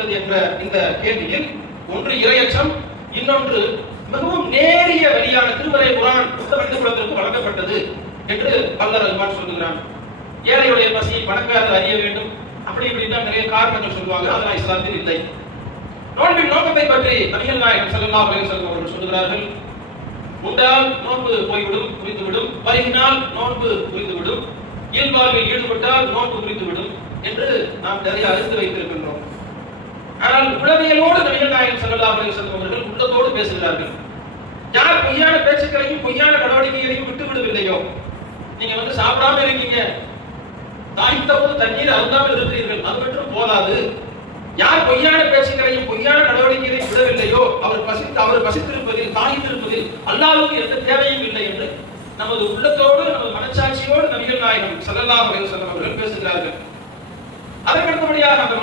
வழங்கப்பட்டது என்ற இந்த கேள்வியில் ஒன்று இரையச்சம், இன்னொன்று மிகவும் நேரிய வழியான திருமறை குர்ஆன் மனித குலத்திற்கு வழங்கப்பட்டது என்று அல்லாஹ் ரஹ்மான் சொல்லுகிறான். ஏழையுடைய பசியை பணக்காரர் அறிய வேண்டும், அப்படி இப்படின்னா நிறைய காரணங்கள் சொல்லுவாங்க. அதெல்லாம் இஸ்லாத்தில் இல்லை. நோன்பின் நோக்கத்தை பற்றி நபிகள் நாயகம் ஸல்லல்லாஹு அலைஹி வஸல்லம் அவர்கள் சொல்கிறார்கள், உண்டால் நோன்பு போய்விடும், புரிந்துவிடும், பருகினால் நோன்பு புரிந்துவிடும், இயல்பாழ்வில் ஈடுபட்டால் நோன்பு புரிந்துவிடும் என்று நாம் நிறைய அறிந்து வைத்திருக்கின்றோம். ஆனால் உளவியலோடு நபிகள் நாயகம் ஸல்லல்லாஹு அலைஹி வஸல்லம் அவர்கள் உள்ளத்தோடு பேசுகிறார்கள். யார் பொய்யான பேச்சுக்களையும் பொய்யான நடவடிக்கைகளையும் விட்டு விடவில்லையோ, நீங்க சாப்பிடாம இருக்கீங்க, தாய்த்த போது தண்ணீர் அருந்தாமல் இருக்கிறீர்கள், அது மட்டும் போதாது. யார் பொய்யான பேச்சுக்களையும் பொய்யான நடவடிக்கைகளையும் விடவில்லையோ அவர் பசித்திருப்பதில் தாய்த்திருப்பதில் அல்லாஹ்வுக்கு எந்த தேவையும் இல்லை என்று நமது உள்ளத்தோடு நமது மனச்சாட்சியோடு நபிகள் நாயகம் ஸல்லல்லாஹு அலைஹி வஸல்லம் அவர்கள் பேசுகிறார்கள். அதற்கு அடுத்தபடியாக அந்த